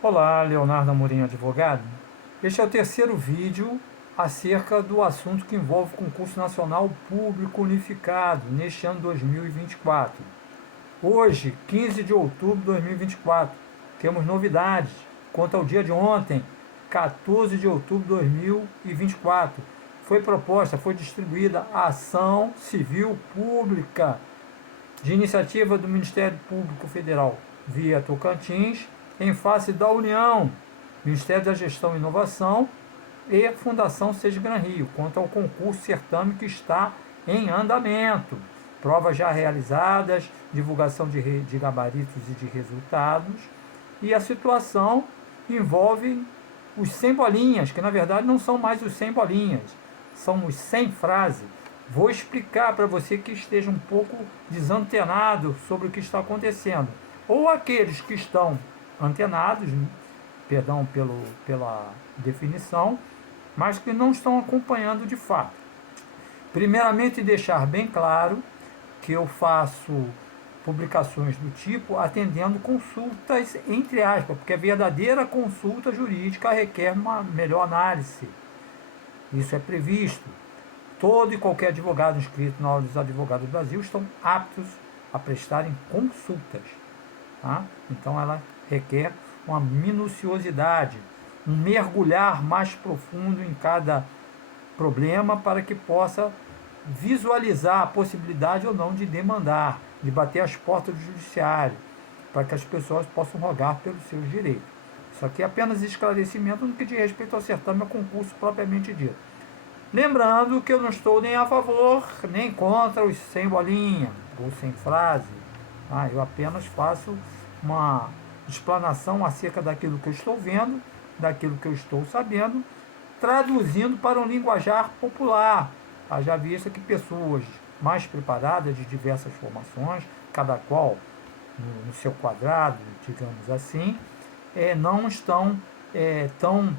Olá, Leonardo Amorim, advogado. Este é o terceiro vídeo acerca do assunto que envolve o concurso nacional público unificado neste ano 2024. Hoje, 15 de outubro de 2024, temos novidades quanto ao dia de ontem, 14 de outubro de 2024. Foi distribuída a ação civil pública de iniciativa do Ministério Público Federal via Tocantins, em face da União, Ministério da Gestão e Inovação e Fundação Sesgran Rio, quanto ao concurso certame que está em andamento. Provas já realizadas, divulgação de gabaritos e de resultados, e a situação envolve os 100 bolinhas, que na verdade não são mais os 100 bolinhas, são os 100 frases. Vou explicar para você que esteja um pouco desantenado sobre o que está acontecendo. Ou aqueles que estão antenados, perdão pela definição, mas que não estão acompanhando de fato. Primeiramente, deixar bem claro que eu faço publicações do tipo atendendo consultas, entre aspas, porque a verdadeira consulta jurídica requer uma melhor análise. Isso é previsto. Todo e qualquer advogado inscrito na Ordem dos Advogados do Brasil estão aptos a prestarem consultas. Tá? Então ela requer uma minuciosidade, um mergulhar mais profundo em cada problema para que possa visualizar a possibilidade ou não de demandar, de bater as portas do judiciário, para que as pessoas possam rogar pelos seus direitos. Isso aqui é apenas esclarecimento no que diz respeito ao certame ao concurso propriamente dito. Lembrando que eu não estou nem a favor, nem contra os 100 bolinha, ou 100 frase. Tá? Eu apenas faço uma explanação acerca daquilo que eu estou vendo, daquilo que eu estou sabendo, traduzindo para um linguajar popular. Já visto que pessoas mais preparadas de diversas formações, cada qual no seu quadrado, digamos assim, não estão tão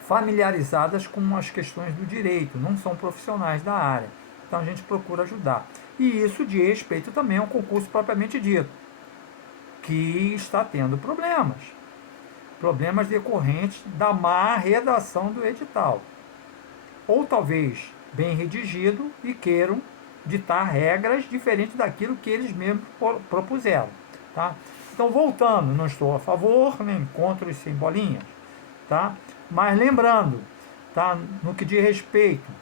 familiarizadas com as questões do direito, não são profissionais da área. Então a gente procura ajudar. E isso diz respeito também ao concurso propriamente dito, que está tendo problemas decorrentes da má redação do edital. Ou talvez bem redigido e queiram ditar regras diferentes daquilo que eles mesmos propuseram. Tá? Então, voltando, não estou a favor nem contra os 100 bolinhas. Tá? Mas lembrando, tá, no que diz respeito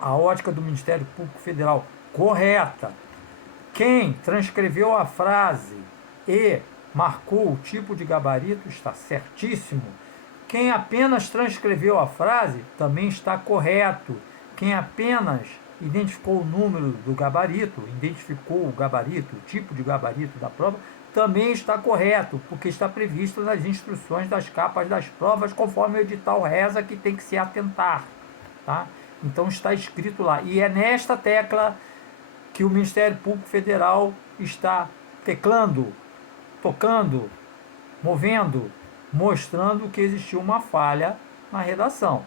à ótica do Ministério Público Federal correta, quem transcreveu a frase e marcou o tipo de gabarito está certíssimo. Quem apenas transcreveu a frase também está correto. Quem apenas identificou o número do gabarito, identificou o gabarito, o tipo de gabarito da prova, também está correto, porque está previsto nas instruções das capas das provas, conforme o edital reza que tem que se atentar. Tá? Então está escrito lá. E é nesta tecla que o Ministério Público Federal está teclando, tocando, movendo, mostrando que existiu uma falha na redação.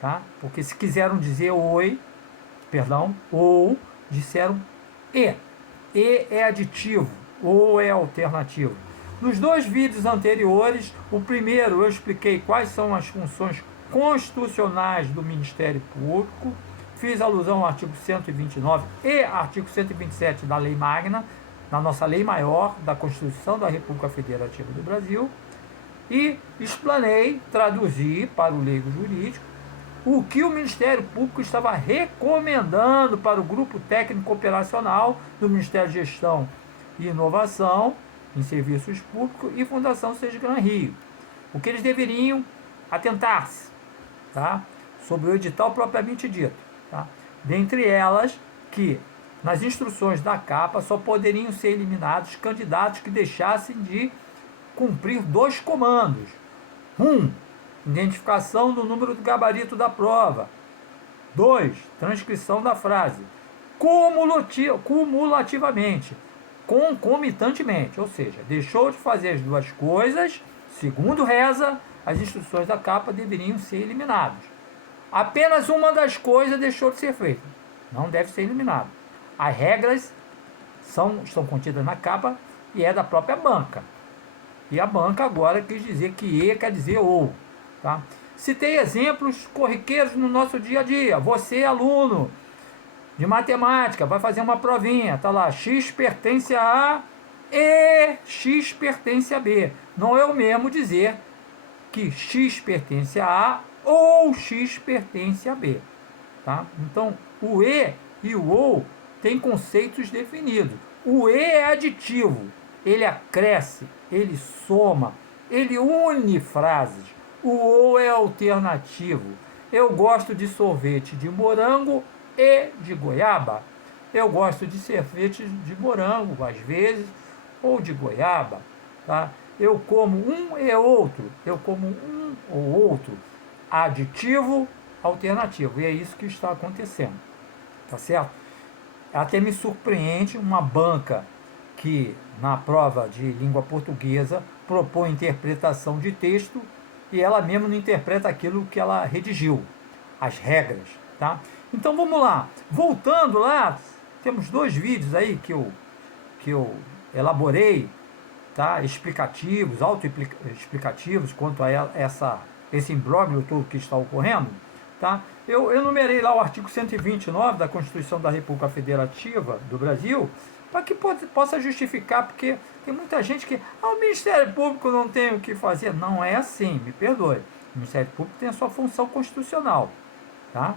Tá? Porque se quiseram dizer ou, disseram e. E é aditivo, ou é alternativo. Nos dois vídeos anteriores, o primeiro eu expliquei quais são as funções constitucionais do Ministério Público, fiz alusão ao artigo 129 e artigo 127 da Lei Magna, na nossa lei maior da Constituição da República Federativa do Brasil, e explanei, traduzi para o leigo jurídico, o que o Ministério Público estava recomendando para o Grupo Técnico Operacional do Ministério de Gestão e Inovação em Serviços Públicos e Fundação Sesgran Rio. O que eles deveriam atentar-se, tá? Sobre o edital propriamente dito. Tá? Dentre elas, que nas instruções da capa só poderiam ser eliminados candidatos que deixassem de cumprir dois comandos. Identificação do número do gabarito da prova. 2. Transcrição da frase. Cumulativamente. Concomitantemente. Ou seja, deixou de fazer as duas coisas, segundo reza, as instruções da capa deveriam ser eliminadas. Apenas uma das coisas deixou de ser feita. Não deve ser eliminado. As regras estão contidas na capa e é da própria banca. E a banca agora quis dizer que E quer dizer ou. Tá? Citei exemplos corriqueiros no nosso dia a dia. Você, aluno de matemática, vai fazer uma provinha, tá lá, X pertence a A e X pertence a B. Não é o mesmo dizer que X pertence a A ou X pertence a B. Tá? Então, o e o ou têm conceitos definidos. O e é aditivo, ele acresce, ele soma, ele une frases. O ou é alternativo. Eu gosto de sorvete de morango e de goiaba. Eu gosto de sorvete de morango, às vezes, ou de goiaba. Tá? Eu como um e outro. Eu como um ou outro. Aditivo, alternativo. E é isso que está acontecendo. Tá certo? Até me surpreende uma banca que, na prova de língua portuguesa, propõe interpretação de texto e ela mesma não interpreta aquilo que ela redigiu, as regras. Tá? Então vamos lá. Voltando lá, temos 2 vídeos aí que eu elaborei, tá? Explicativos, autoexplicativos quanto a esse imbróglio todo que está ocorrendo. Tá? Eu enumerei lá o artigo 129 da Constituição da República Federativa do Brasil, para que possa justificar, porque tem muita gente que o Ministério Público não tem o que fazer. Não é assim, me perdoe. O Ministério Público tem a sua função constitucional. Tá?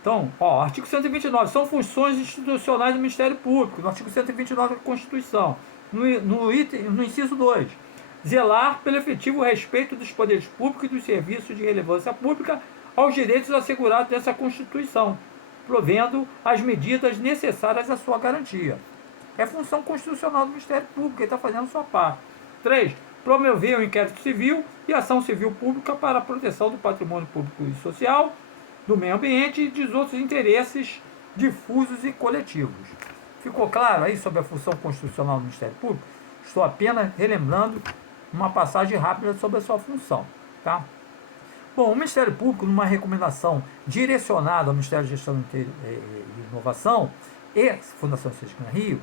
Então, artigo 129, são funções institucionais do Ministério Público, no artigo 129 da Constituição, no inciso 2, zelar pelo efetivo respeito dos poderes públicos e dos serviços de relevância pública aos direitos assegurados dessa Constituição, provendo as medidas necessárias à sua garantia. É função constitucional do Ministério Público, ele está fazendo sua parte. 3. Promover o inquérito civil e ação civil pública para a proteção do patrimônio público e social, do meio ambiente e dos outros interesses difusos e coletivos. Ficou claro aí sobre a função constitucional do Ministério Público? Estou apenas relembrando uma passagem rápida sobre a sua função. Tá? Bom, o Ministério Público, numa recomendação direcionada ao Ministério de Gestão e Inovação e Fundação Cisco Rio,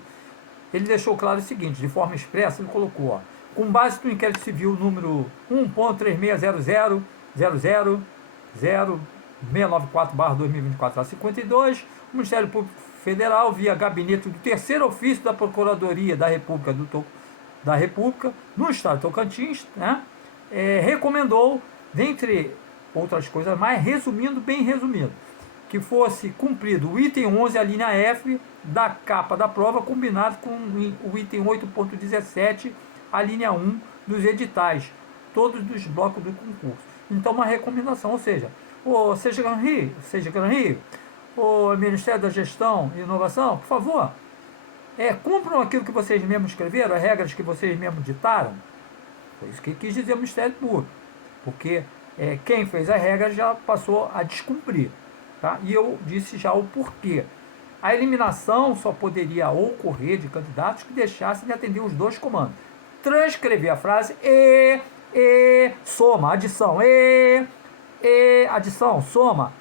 ele deixou claro o seguinte, de forma expressa, ele colocou, com base no inquérito civil número 1.3600.0694/2024-52, o Ministério Público Federal, via gabinete do terceiro ofício da Procuradoria da República, no Estado de Tocantins, né, recomendou, dentre outras coisas mais, bem resumido, que fosse cumprido o item 11, a linha F, da capa da prova, combinado com o item 8.17, a linha 1 dos editais, todos dos blocos do concurso. Então, uma recomendação, ou seja, o Gran Rio, o Ministério da Gestão e Inovação, por favor, cumpram aquilo que vocês mesmos escreveram, as regras que vocês mesmos ditaram. Foi isso que quis dizer o Ministério Público, porque quem fez as regras já passou a descumprir. Tá? E eu disse já o porquê. A eliminação só poderia ocorrer de candidatos que deixassem de atender os 2 comandos. Transcrever a frase soma, adição, adição, soma,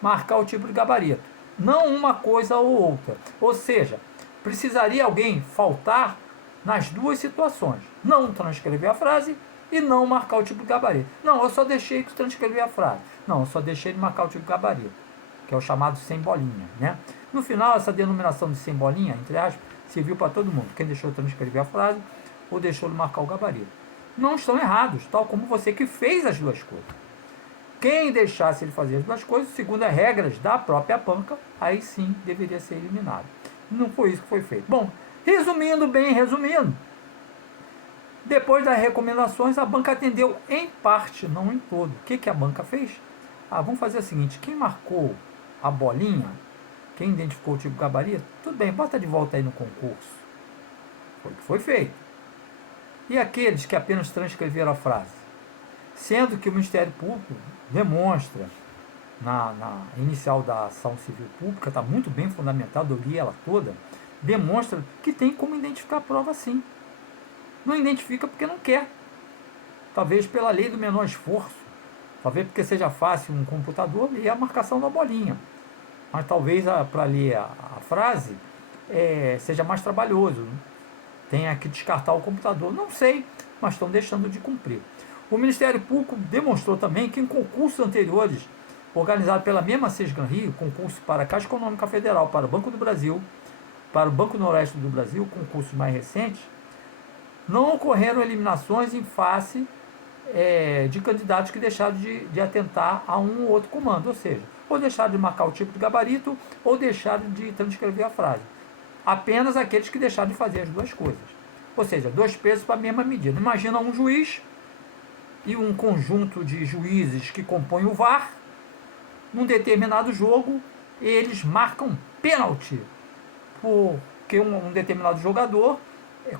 marcar o tipo de gabarito. Não uma coisa ou outra. Ou seja, precisaria alguém faltar nas 2 situações. Não transcrever a frase e não marcar o tipo de gabarito. Não, eu só deixei de transcrever a frase. Não, eu só deixei de marcar o tipo de gabarito, que é o chamado sem bolinha. Né? No final, essa denominação de sem bolinha, entre aspas, serviu para todo mundo. Quem deixou de transcrever a frase ou deixou de marcar o gabarito. Não estão errados, tal como você que fez as 2 coisas. Quem deixasse ele fazer as 2 coisas, segundo as regras da própria banca, aí sim deveria ser eliminado. Não foi isso que foi feito. Bom, resumindo, depois das recomendações, a banca atendeu em parte, não em todo. O que a banca fez? Vamos fazer o seguinte, quem marcou a bolinha, quem identificou o tipo de gabarito, tudo bem, bota de volta aí no concurso. Foi o que foi feito. E aqueles que apenas transcreveram a frase? Sendo que o Ministério Público demonstra, na inicial da ação civil pública, está muito bem fundamentado, eu li ela toda, demonstra que tem como identificar a prova sim. Não identifica porque não quer. Talvez pela lei do menor esforço. Talvez porque seja fácil um computador ler a marcação da bolinha. Mas talvez para ler a frase seja mais trabalhoso. tenha que descartar o computador. Não sei, mas estão deixando de cumprir. O Ministério Público demonstrou também que em concursos anteriores, organizados pela mesma Sesgan Rio, concurso para a Caixa Econômica Federal, para o Banco do Brasil, para o Banco Noroeste do Brasil, concursos mais recentes, não ocorreram eliminações em face de candidatos que deixaram de atentar a um ou outro comando, ou seja, ou deixaram de marcar o tipo de gabarito, ou deixaram de transcrever a frase. Apenas aqueles que deixaram de fazer as duas coisas. Ou seja, dois pesos para a mesma medida. Imagina um juiz e um conjunto de juízes que compõem o VAR, num determinado jogo, eles marcam pênalti, porque um determinado jogador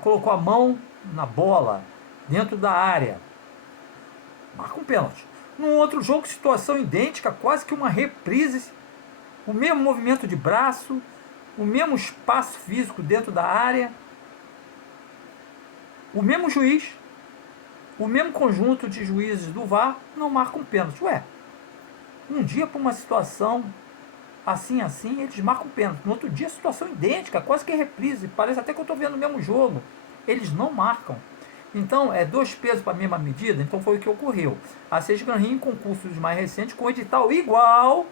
colocou a mão na bola, dentro da área. Marca um pênalti. Num outro jogo, situação idêntica, quase que uma reprise, o mesmo movimento de braço, o mesmo espaço físico dentro da área, o mesmo juiz, o mesmo conjunto de juízes do VAR não marcam um pênalti. Ué, um dia para uma situação assim, eles marcam um pênalti. No outro dia, situação idêntica, quase que reprise, parece até que eu estou vendo o mesmo jogo. Eles não marcam. Então, dois pesos para a mesma medida. Então, foi o que ocorreu. A Sesgan Rio, em concursos mais recentes, com edital igual,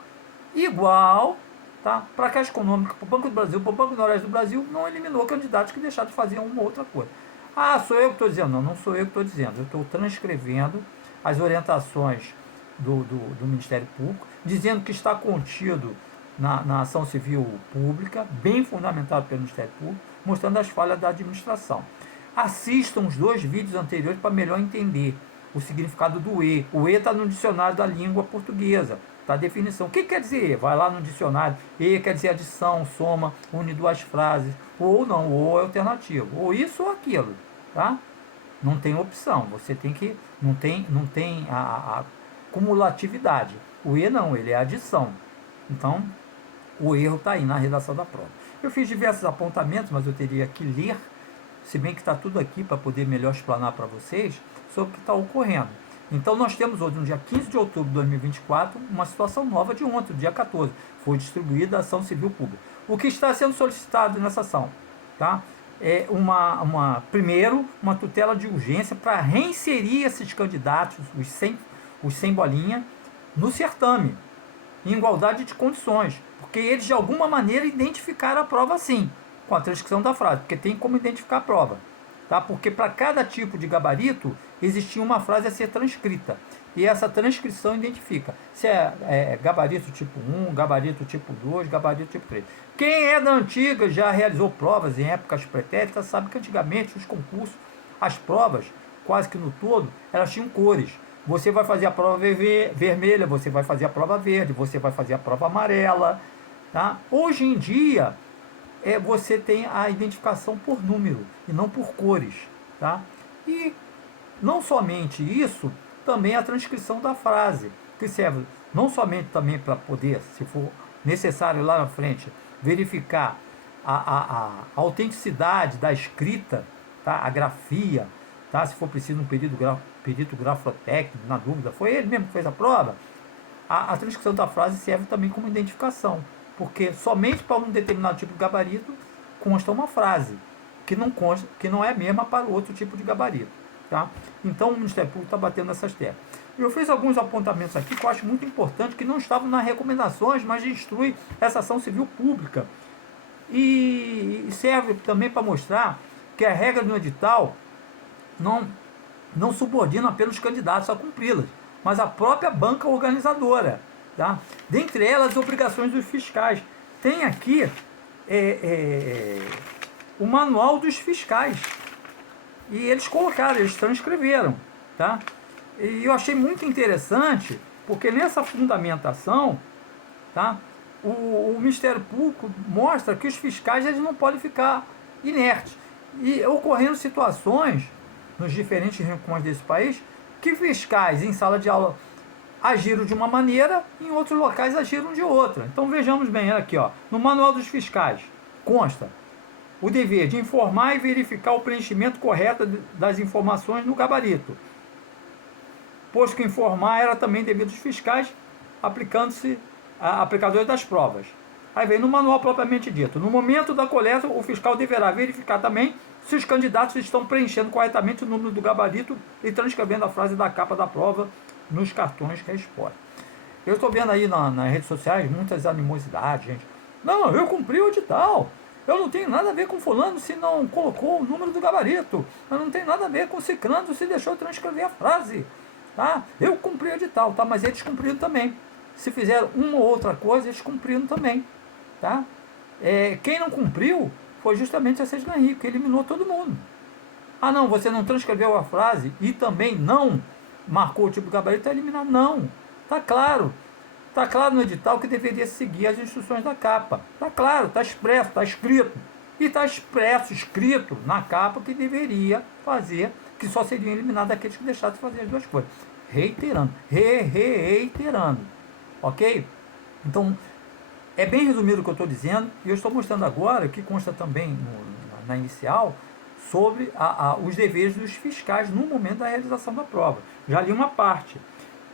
tá? Para a Caixa Econômica, para o Banco do Brasil, para o Banco Noroeste do Brasil, não eliminou candidatos que deixaram de fazer uma ou outra coisa. Ah, sou eu que estou dizendo. Não, não sou eu que estou dizendo. Eu estou transcrevendo as orientações do Ministério Público, dizendo que está contido na ação civil pública, bem fundamentado pelo Ministério Público, mostrando as falhas da administração. Assistam os 2 vídeos anteriores para melhor entender o significado do E. O E está no dicionário da língua portuguesa, tá? A definição. O que quer dizer E? Vai lá no dicionário. E quer dizer adição, soma, une duas frases. Ou não, ou é alternativo. Ou isso ou aquilo, tá? Não tem opção. Você tem que... Não tem a cumulatividade. O E não, ele é adição. Então, o erro está aí na redação da prova. Eu fiz diversos apontamentos, mas eu teria que ler, se bem que está tudo aqui para poder melhor explanar para vocês sobre o que está ocorrendo. Então, nós temos hoje, no dia 15 de outubro de 2024, uma situação nova de ontem, dia 14. Foi distribuída a ação civil pública. O que está sendo solicitado nessa ação? Tá? É primeiro, uma tutela de urgência para reinserir esses candidatos, os sem bolinha, no certame, em igualdade de condições, porque eles de alguma maneira identificaram a prova sim, com a transcrição da frase, porque tem como identificar a prova, tá? Porque para cada tipo de gabarito existia uma frase a ser transcrita, e essa transcrição identifica se é gabarito tipo 1, gabarito tipo 2, gabarito tipo 3. Quem é da antiga, já realizou provas em épocas pretéritas, sabe que antigamente os concursos, as provas, quase que no todo, elas tinham cores. Você vai fazer a prova vermelha, você vai fazer a prova verde, você vai fazer a prova amarela. Tá? Hoje em dia, você tem a identificação por número e não por cores. Tá? E não somente isso, também a transcrição da frase, que serve não somente também para poder, se for necessário lá na frente, verificar a autenticidade da escrita, tá? A grafia, tá? Se for preciso um perito grafotécnico, na dúvida, foi ele mesmo que fez a prova, a transcrição da frase serve também como identificação, porque somente para um determinado tipo de gabarito consta uma frase, que não é a mesma para o outro tipo de gabarito. Tá? Então o Ministério Público está batendo nessas teclas. Eu fiz alguns apontamentos aqui que eu acho muito importante, que não estavam nas recomendações, mas instrui essa ação civil pública. E serve também para mostrar que a regra do edital não subordina apenas os candidatos a cumpri-las, mas a própria banca organizadora. Tá? Dentre elas, as obrigações dos fiscais. Tem aqui o manual dos fiscais. E eles colocaram, eles transcreveram. Tá? E eu achei muito interessante, porque nessa fundamentação, tá, o Ministério Público mostra que os fiscais eles não podem ficar inertes. E ocorrendo situações nos diferentes rincões desse país, que fiscais em sala de aula agiram de uma maneira, em outros locais agiram de outra. Então vejamos bem aqui, ó, no Manual dos Fiscais, consta o dever de informar e verificar o preenchimento correto das informações no gabarito, posto que informar era também dever dos fiscais, aplicando-se a aplicadores das provas. Aí vem no manual propriamente dito, no momento da coleta, o fiscal deverá verificar também se os candidatos estão preenchendo corretamente o número do gabarito e transcrevendo a frase da capa da prova nos cartões resposta. Eu estou vendo aí nas redes sociais muitas animosidades, gente. Não, eu cumpri o edital. Eu não tenho nada a ver com fulano se não colocou o número do gabarito. Eu não tenho nada a ver com ciclano se deixou transcrever a frase. Tá? Eu cumpri o edital, tá? Mas eles cumpriram também. Se fizeram uma ou outra coisa, eles cumpriram também. Tá? Quem não cumpriu foi justamente a Sesgan Rico, que eliminou todo mundo. Ah, não, você não transcreveu a frase e também não marcou o tipo de gabarito, está eliminado. Não, está claro. Está claro no edital que deveria seguir as instruções da capa. Está claro, está expresso, está escrito. E está expresso, escrito na capa que deveria fazer, que só seriam eliminados aqueles que deixaram de fazer as duas coisas. Reiterando, reiterando. Ok? Então, é bem resumido o que eu estou dizendo, e eu estou mostrando agora, que consta também na inicial, sobre os deveres dos fiscais no momento da realização da prova. Já li uma parte.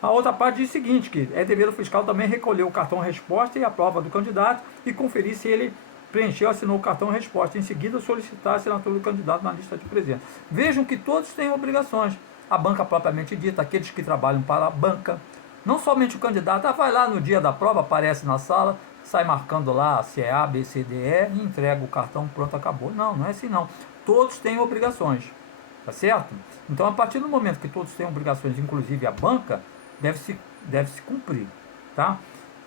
A outra parte diz o seguinte, que é dever do fiscal também recolher o cartão resposta e a prova do candidato e conferir se ele preencheu ou assinou o cartão resposta. Em seguida, solicitar a assinatura do candidato na lista de presentes. Vejam que todos têm obrigações. A banca propriamente dita, aqueles que trabalham para a banca. Não somente o candidato, vai lá no dia da prova, aparece na sala, sai marcando lá se é A, B, C, D, E e entrega o cartão, pronto, acabou. Não, não é assim não. Todos têm obrigações. Tá certo? Então, a partir do momento que todos têm obrigações, inclusive a banca, deve-se cumprir, tá?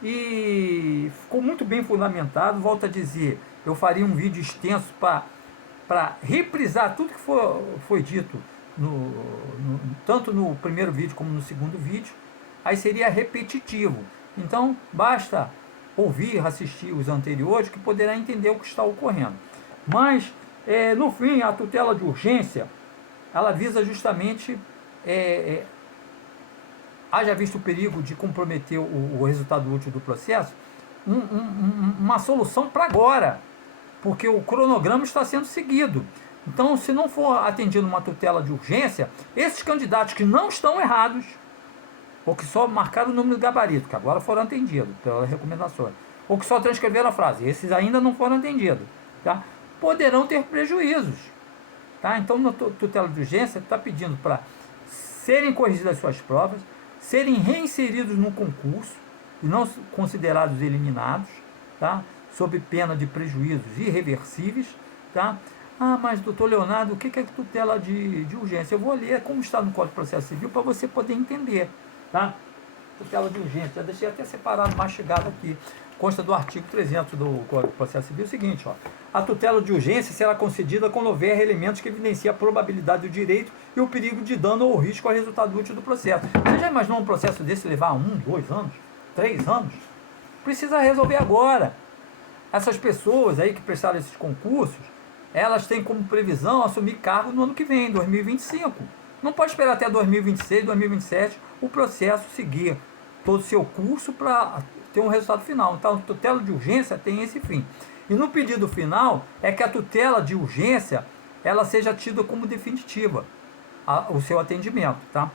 E ficou muito bem fundamentado, volto a dizer, eu faria um vídeo extenso para reprisar tudo que foi dito, tanto no primeiro vídeo como no segundo vídeo, aí seria repetitivo. Então, basta ouvir, assistir os anteriores, que poderá entender o que está ocorrendo. Mas, no fim, a tutela de urgência, ela visa justamente... haja visto o perigo de comprometer o resultado útil do processo, uma solução para agora, porque o cronograma está sendo seguido. Então, se não for atendido uma tutela de urgência, esses candidatos que não estão errados, ou que só marcaram o número do gabarito, que agora foram atendidos pelas recomendações, ou que só transcreveram a frase, esses ainda não foram atendidos, tá? Poderão ter prejuízos. Tá? Então, na tutela de urgência, está pedindo para serem corrigidas as suas provas, serem reinseridos no concurso e não considerados eliminados, tá? Sob pena de prejuízos irreversíveis. Tá? Ah, mas doutor Leonardo, o que é tutela de urgência? Eu vou ler como está no Código de Processo Civil para você poder entender. Tá? Tutela de urgência, já deixei até separado, mastigado aqui. Consta do artigo 300 do Código de Processo Civil o seguinte, ó: a tutela de urgência será concedida quando houver elementos que evidenciem a probabilidade do direito e o perigo de dano ou risco ao resultado útil do processo. Você já imaginou um processo desse levar 1, 2 anos, 3 anos? Precisa resolver agora. Essas pessoas aí que prestaram esses concursos, elas têm como previsão assumir cargo no ano que vem, 2025. Não pode esperar até 2026, 2027 o processo seguir todo o seu curso para ter um resultado final. Então, a tutela de urgência tem esse fim. E no pedido final é que a tutela de urgência ela seja tida como definitiva, o seu atendimento. Tá?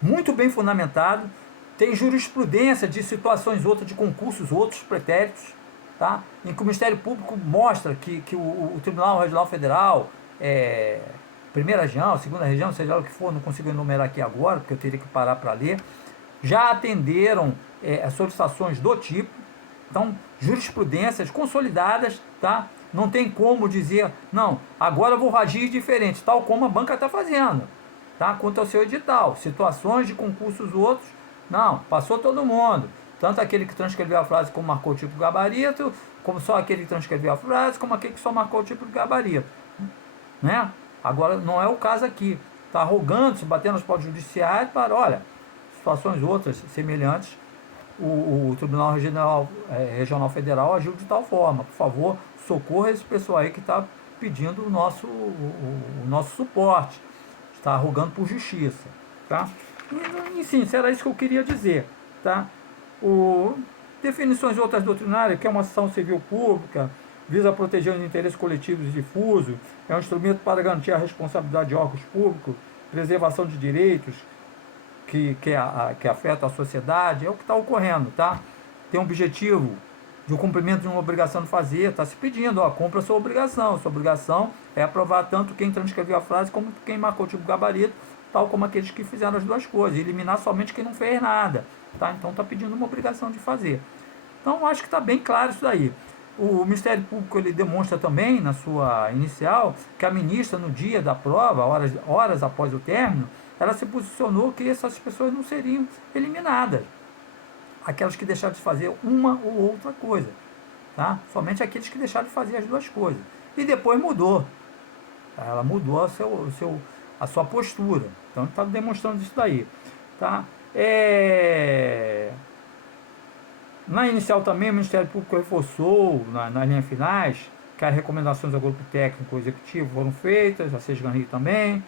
Muito bem fundamentado, tem jurisprudência de situações outras, de concursos, outros pretéritos, tá? Em que o Ministério Público mostra que o Tribunal Regional Federal, primeira região, segunda região, seja lá o que for, não consigo enumerar aqui agora, porque eu teria que parar para ler, já atenderam solicitações do tipo. Então, jurisprudências consolidadas, tá? Não tem como dizer, não, agora eu vou agir diferente, tal como a banca está fazendo, tá? Quanto ao seu edital, situações de concursos outros, não, passou todo mundo, tanto aquele que transcreveu a frase como marcou o tipo de gabarito, como só aquele que transcreveu a frase, como aquele que só marcou o tipo de gabarito, né? Agora, não é o caso aqui, está arrogando-se, batendo nos poderes judiciários para, olha, situações outras semelhantes, o Tribunal Regional Federal agiu de tal forma. Por favor, socorra esse pessoal aí que está pedindo o nosso suporte, está rogando por justiça. Tá? E sim, era isso que eu queria dizer. Tá? Definições outras doutrinárias, que é uma ação civil pública, visa proteger os interesses coletivos difusos, é um instrumento para garantir a responsabilidade de órgãos públicos, preservação de direitos, que afeta a sociedade, é o que está ocorrendo, tá? Tem um objetivo de um cumprimento de uma obrigação de fazer, está se pedindo, ó, cumpra a sua obrigação é aprovar tanto quem transcreveu a frase como quem marcou o tipo gabarito, tal como aqueles que fizeram as duas coisas, eliminar somente quem não fez nada, tá? Então está pedindo uma obrigação de fazer. Então acho que está bem claro isso daí. O Ministério Público ele demonstra também, na sua inicial, que a ministra, no dia da prova, horas após o término, ela se posicionou que essas pessoas não seriam eliminadas. Aquelas que deixaram de fazer uma ou outra coisa. Tá? Somente aqueles que deixaram de fazer as duas coisas. E depois mudou. Ela mudou a sua postura. Então está demonstrando isso daí. Tá? Na inicial também, o Ministério Público reforçou, nas linhas finais, que as recomendações ao grupo técnico executivo foram feitas, a Sesganri também,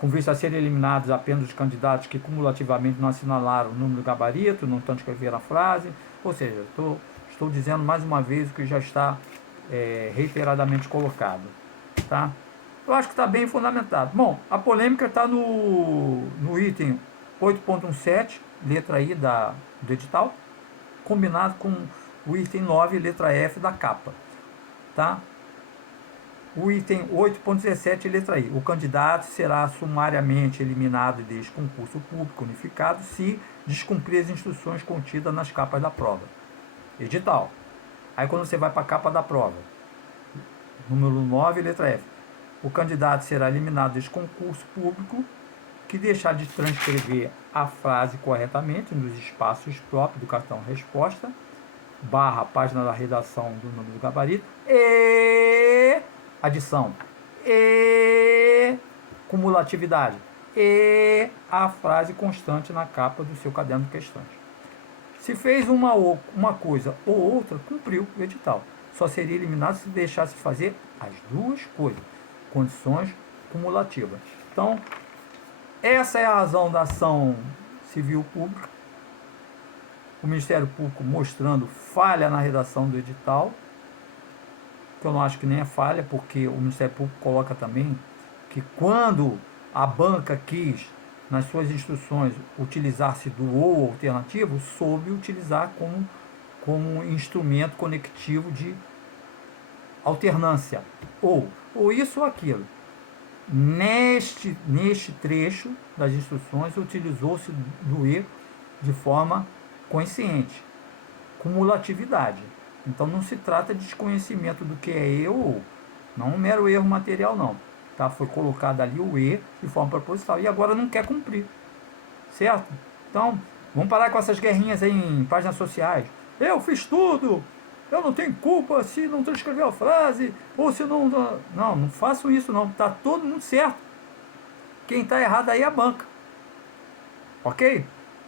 com vista a serem eliminados apenas os candidatos que cumulativamente não assinalaram o número do gabarito, não transcreveram a frase, ou seja, estou dizendo mais uma vez o que já está reiteradamente colocado. Tá? Eu acho que está bem fundamentado. Bom, a polêmica está no item 8.17, letra I do edital, combinado com o item 9, letra F da capa. Tá? O item 8.17, letra I. O candidato será sumariamente eliminado deste concurso público unificado se descumprir as instruções contidas nas capas da prova. Edital. Aí quando você vai para a capa da prova, número 9, letra F. O candidato será eliminado deste concurso público que deixar de transcrever a frase corretamente nos espaços próprios do cartão resposta, barra página da redação do número do gabarito, e adição, e cumulatividade, e a frase constante na capa do seu caderno de questões. Se fez uma coisa ou outra, cumpriu o edital. Só seria eliminado se deixasse de fazer as duas coisas, condições cumulativas. Então, essa é a razão da ação civil pública. O Ministério Público mostrando falha na redação do edital, que eu não acho que nem é falha, porque o Ministério Público coloca também que quando a banca quis, nas suas instruções, utilizar-se do ou alternativo, soube utilizar como instrumento conectivo de alternância, ou isso ou aquilo. Neste trecho das instruções, utilizou-se do e de forma consciente, cumulatividade. Então não se trata de desconhecimento do que é e ou, não um mero erro material não. Tá? Foi colocado ali o e de forma proposital e agora não quer cumprir, certo? Então vamos parar com essas guerrinhas aí em páginas sociais. Eu fiz tudo, eu não tenho culpa se não transcreveu a frase, ou se não... Não façam isso não, está todo mundo certo. Quem está errado aí é a banca. Ok?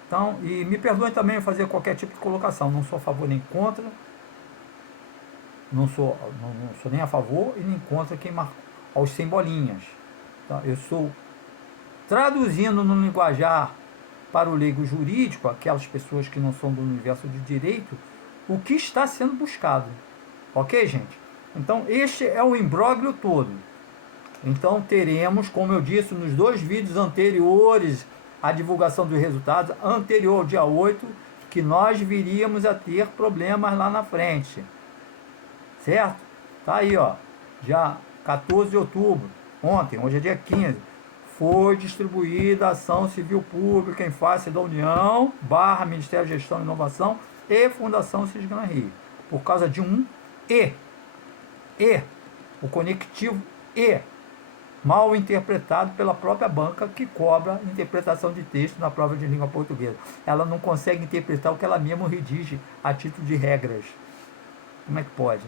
Então, e me perdoem também fazer qualquer tipo de colocação, não sou a favor nem contra, não sou nem a favor e nem contra quem marcou aos 100 bolinhas. Tá? Eu estou traduzindo no linguajar para o leigo jurídico, aquelas pessoas que não são do universo de direito, o que está sendo buscado. Ok, gente? Então, este é o imbróglio todo. Então, teremos, como eu disse nos 2 vídeos anteriores à divulgação dos resultados, anterior ao dia 8, que nós viríamos a ter problemas lá na frente. Certo? Tá aí, ó. Já 14 de outubro, ontem, hoje é dia 15, foi distribuída a ação civil pública em face da União, / Ministério de Gestão e Inovação e Fundação Sesgan Rio, por causa de um o conectivo mal interpretado pela própria banca que cobra interpretação de texto na prova de língua portuguesa. Ela não consegue interpretar o que ela mesma redige a título de regras. Como é que pode?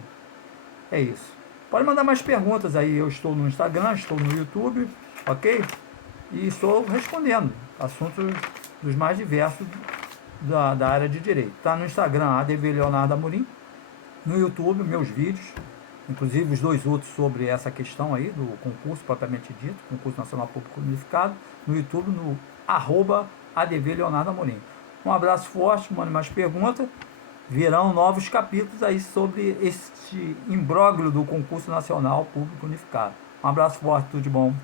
É isso. Pode mandar mais perguntas aí, eu estou no Instagram, estou no YouTube, ok? E estou respondendo assuntos dos mais diversos da área de direito. Está no Instagram, ADV Leonardo Amorim, no YouTube, meus vídeos, inclusive os 2 outros sobre essa questão aí do concurso propriamente dito, concurso nacional público unificado, no YouTube, no @ADV Leonardo Amorim. Um abraço forte, mande mais perguntas, virão novos capítulos aí sobre este imbróglio do concurso nacional público unificado. Um abraço forte, tudo de bom.